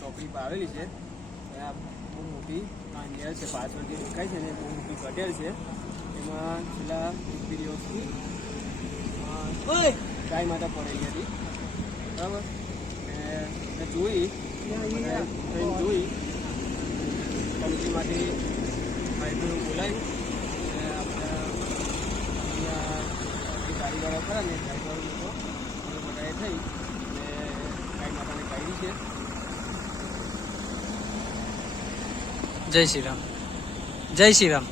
ચોકડી પર આવેલી છે. આ બહુ મોટી નેર છે, પાછળ જે દેખાય છે ને બહુ મોટી ગટેર છે. એમાં છેલ્લા 1-2 દિવસથી ગાય માતા પડેલી હતી, બરાબર. મેં જોઈ કંપનીમાંથી ભાઈઓ બોલાવ્યું અને આપણા કારીગરો ખરા ને કારીગરો લોકો બધાએ થઈ અને ગાય માતાને કાઢી છે. જય શ્રી રામ. જય શ્રી રામ.